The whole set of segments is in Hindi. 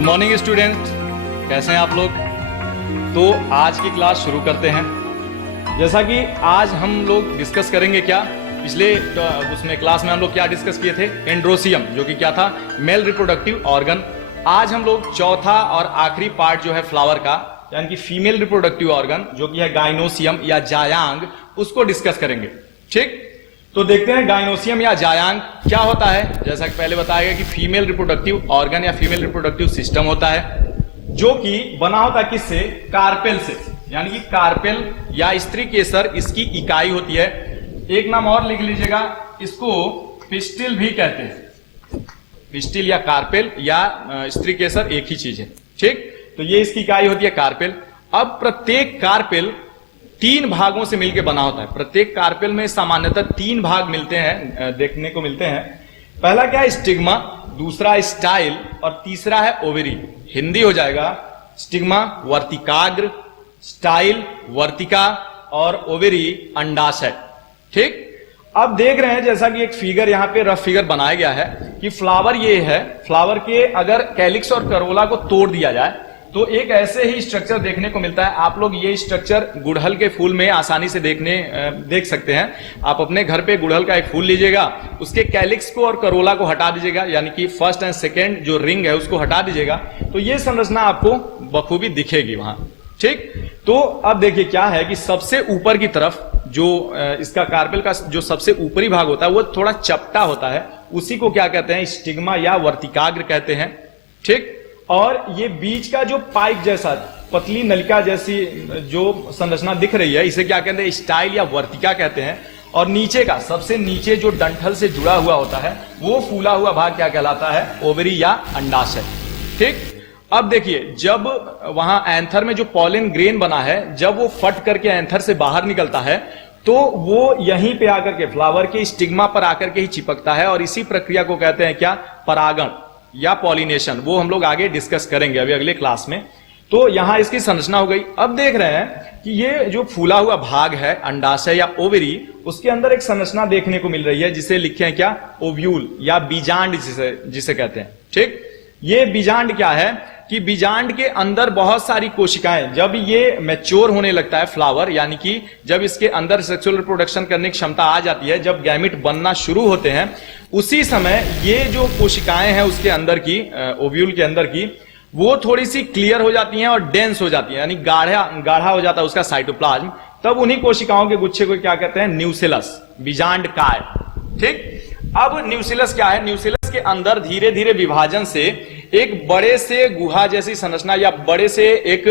गुड मॉर्निंग स्टूडेंट, कैसे हैं आप लोग। तो आज की क्लास शुरू करते हैं। जैसा कि आज हम लोग डिस्कस करेंगे क्या, पिछले उसमें क्लास में हम लोग क्या डिस्कस किए थे, एंड्रोसियम, जो कि क्या था, मेल रिप्रोडक्टिव ऑर्गन। आज हम लोग चौथा और आखिरी पार्ट जो है फ्लावर का, यानी कि फीमेल रिप्रोडक्टिव ऑर्गन, जो कि है गाइनोसियम या जायांग, उसको डिस्कस करेंगे। ठीक, तो देखते हैं गाइनोसियम या जायांग क्या होता है। जैसा कि पहले बताया गया कि फीमेल रिप्रोडक्टिव ऑर्गन या फीमेल रिप्रोडक्टिव सिस्टम होता है, जो कि बना होता है किससे, कार्पेल से, यानी कि कार्पेल या स्त्री केसर इसकी इकाई होती है। एक नाम और लिख लीजिएगा, इसको पिस्टिल भी कहते हैं। पिस्टिल या कार्पेल या स्त्री केसर एक ही चीज है। ठीक, तो ये इसकी इकाई होती है कार्पेल। अब प्रत्येक कार्पेल 3 भागों से मिलकर बना होता है। प्रत्येक कार्पेल में सामान्यतः 3 भाग मिलते हैं, देखने को मिलते हैं। पहला क्या है, स्टिग्मा, दूसरा स्टाइल और तीसरा है ओवेरी। हिंदी हो जाएगा स्टिग्मा वर्तिकाग्र, स्टाइल वर्तिका और ओवेरी अंडाशय। ठीक, अब देख रहे हैं जैसा कि एक फिगर यहां पे रफ फिगर बनाया गया है कि फ्लावर ये है। फ्लावर के अगर कैलिक्स और करोला को तोड़ दिया जाए तो एक ऐसे ही स्ट्रक्चर देखने को मिलता है। आप लोग ये स्ट्रक्चर गुड़हल के फूल में आसानी से देख सकते हैं। आप अपने घर पे गुड़हल का एक फूल लीजिएगा, उसके कैलिक्स को और करोला को हटा दीजिएगा, यानी कि फर्स्ट एंड सेकेंड जो रिंग है उसको हटा दीजिएगा, तो ये संरचना आपको बखूबी दिखेगी वहां। ठीक, तो अब देखिए क्या है कि सबसे ऊपर की तरफ जो इसका कार्पेल का जो सबसे ऊपरी भाग होता है वो थोड़ा चपटा होता है, उसी को क्या कहते हैं, स्टिग्मा या वर्तिकाग्र कहते हैं। ठीक, और ये बीच का जो पाइप जैसा पतली नलिका जैसी जो संरचना दिख रही है, इसे क्या कहते हैं, स्टाइल या वर्तिका कहते हैं। और नीचे का सबसे नीचे जो डंठल से जुड़ा हुआ होता है वो फूला हुआ भाग क्या कहलाता है, ओवरी या अंडाशय। ठीक, अब देखिए जब वहां एंथर में जो पॉलन ग्रेन बना है, जब वो फट करके एंथर से बाहर निकलता है तो वो यहीं पे आकर के फ्लावर के स्टिग्मा पर आकर के ही चिपकता है, और इसी प्रक्रिया को कहते हैं क्या, परागण या पॉलिनेशन। वो हम लोग आगे डिस्कस करेंगे अभी अगले क्लास में। तो यहां इसकी संरचना हो गई। अब देख रहे हैं कि ये जो फूला हुआ भाग है अंडाशय या ओवरी, उसके अंदर एक संरचना देखने को मिल रही है जिसे लिखे हैं क्या, ओव्यूल या बीजांड जिसे कहते हैं। ठीक, ये बीजांड क्या है कि बीजांड के अंदर बहुत सारी कोशिकाएं, जब ये मैच्योर होने लगता है फ्लावर, यानी कि जब इसके अंदर सेक्सुअल रिप्रोडक्शन करने की क्षमता आ जाती है, जब गैमिट बनना शुरू होते हैं, उसी समय ये जो कोशिकाएं हैं उसके अंदर की, ओव्यूल के अंदर की, वो थोड़ी सी क्लियर हो जाती हैं और डेंस हो जाती है, यानी गाढ़ा हो जाता है उसका साइटोप्लाज्म। तब उन्हीं कोशिकाओं के गुच्छे को क्या कहते हैं, न्यूसिलस, बीजांड काय। ठीक, अब न्यूसिलस क्या है, न्यूसिलस के अंदर धीरे धीरे विभाजन से एक बड़े से गुहा जैसी संरचना या बड़े से एक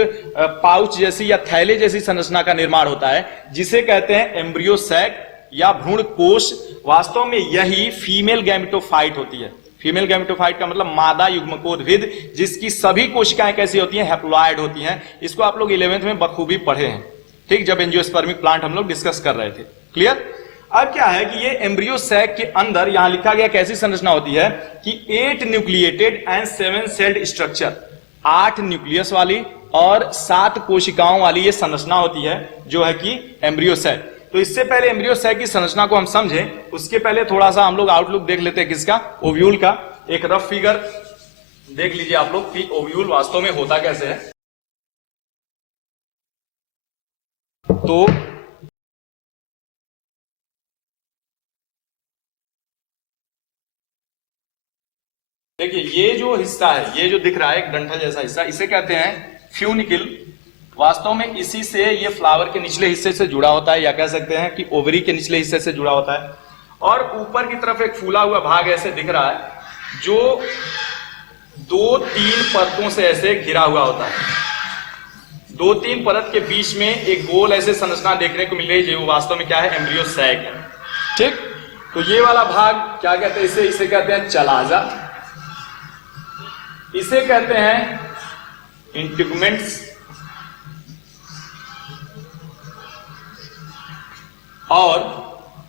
पाउच जैसी या थैले जैसी संरचना का निर्माण होता है, जिसे कहते हैं एम्ब्रियो सैक या भ्रूण कोश। वास्तव में यही फीमेल गैमेटोफाइट होती है। फीमेल गैमेटोफाइट का मतलब मादा युग्मकोद्भिद, जिसकी सभी कोशिकाएं कैसी होती हैं, हैप्लॉइड होती हैं। इसको आप लोग 11वीं में बखूबी पढ़े हैं। ठीक, जब एंजियोस्पर्मिक प्लांट हम लोग डिस्कस कर रहे थे। क्लियर। अब क्या है कि ये एम्ब्रियो सैक के अंदर यहां लिखा गया कैसी संरचना होती है कि 8 nucleated and 7 sailed structure, 8 nucleus वाली और 7 कोशिकाओं वाली ये संरचना होती है, जो है कि एम्ब्रियो सैक। तो इससे पहले एम्ब्रियो सैक की संरचना को हम समझें, उसके पहले थोड़ा सा हम लोग आउटलुक देख लेते हैं किसका, ओव्यूल का। एक रफ फिगर देख लीजिए आप लोग कि ओव्यूल वास्तव में होता कैसे है। तो देखिए ये जो हिस्सा है, ये जो दिख रहा है एक डंठल जैसा हिस्सा, इसे कहते हैं फ्यूनिकल। वास्तव में इसी से ये फ्लावर के निचले हिस्से से जुड़ा होता है, या कह सकते हैं कि ओवरी के निचले हिस्से से जुड़ा होता है। और ऊपर की तरफ एक फूला हुआ भाग ऐसे दिख रहा है, जो 2-3 परतों से ऐसे घिरा हुआ होता है। 2-3 परत के बीच में एक गोल ऐसे संरचना देखने को मिल रही है, जो वास्तव में क्या है, एम्ब्रियो सैक है। ठीक, तो ये वाला भाग क्या कहते हैं, इसे कहते हैं चलाजा, इसे कहते हैं इंटिगुमेंट्स, और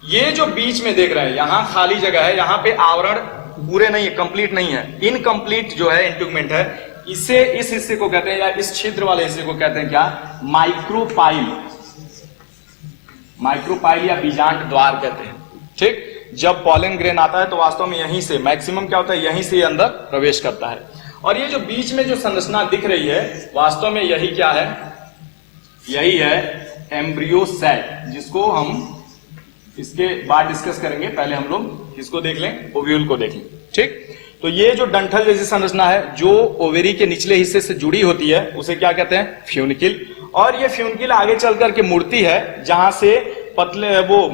ये जो बीच में देख रहे हैं यहां खाली जगह है, यहां पे आवरण पूरे नहीं है, कंप्लीट नहीं है, इनकम्प्लीट जो है इंटिगुमेंट है, इसे, इस हिस्से को कहते हैं, या इस छिद्र वाले हिस्से को कहते हैं क्या, माइक्रोपाइल। माइक्रोपाइल या बीजांड द्वार कहते हैं। ठीक, जब पॉलन ग्रेन आता है तो वास्तव में यहीं से मैक्सिमम क्या होता है, यहीं से अंदर प्रवेश करता है। और ये जो बीच में जो संरचना दिख रही है वास्तव में यही क्या है, यही है एम्ब्रियो सैक, जिसको हम इसके बाद डिस्कस करेंगे। पहले हम लोग इसको देख लें, ओव्यूल को देख लें। ठीक, तो ये जो डंठल जैसी संरचना है जो ओवेरी के निचले हिस्से से जुड़ी होती है उसे क्या कहते हैं, फ्यूनिकिल। और ये फ्यूनिकिल आगे चल करके मुड़ती है जहां से पतले वो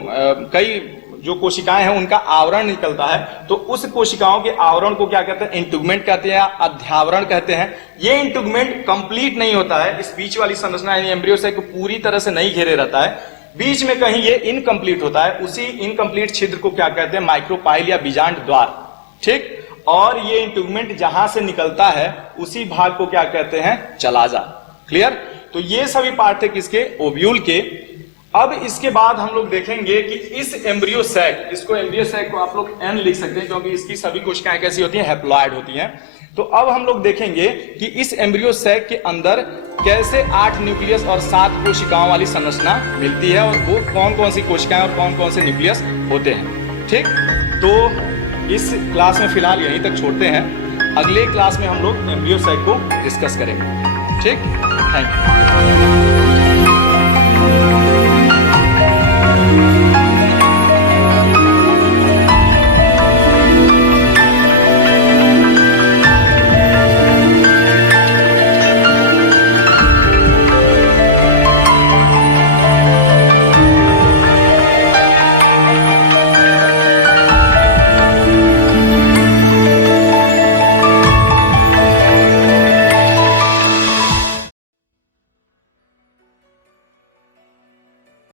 कई जो कोशिकाएं हैं उनका आवरण निकलता है, तो उस कोशिकाओं के आवरण को क्या कहते हैं, इंटुगमेंट कहते हैं या अध्यावरण कहते हैं। ये इंटुगमेंट कंप्लीट नहीं होता है, इस बीच वाली संरचना यानी एम्ब्रियो सैक को पूरी तरह से नहीं घेरे रहता है, बीच में कहीं ये इनकम्प्लीट होता है। उसी इनकम्प्लीट छिद्र को क्या कहते हैं, माइक्रोपाइल या बीजांड द्वार। ठीक, और ये इंटुगमेंट जहां से निकलता है उसी भाग को क्या कहते हैं, चलाजा। क्लियर, तो ये सभी पार्ट थे किसके, ओव्यूल के। अब इसके बाद हम लोग देखेंगे कि इस एम्ब्रियो सैक, इसको एम्ब्रियो सैक को आप लोग एन लिख सकते हैं क्योंकि इसकी सभी कोशिकाएं कैसी होती हैं, हैप्लॉइड होती हैं। तो अब हम लोग देखेंगे कि इस एम्ब्रियो सैक के अंदर कैसे 8 न्यूक्लियस और 7 कोशिकाओं वाली संरचना मिलती है और वो कौन कौन सी कोशिकाएं और कौन कौन से न्यूक्लियस होते हैं। ठीक, तो इस क्लास में फिलहाल यहीं तक छोड़ते हैं, अगले क्लास में हम लोग एम्ब्रियो सैक को डिस्कस करेंगे। ठीक, थैंक यू।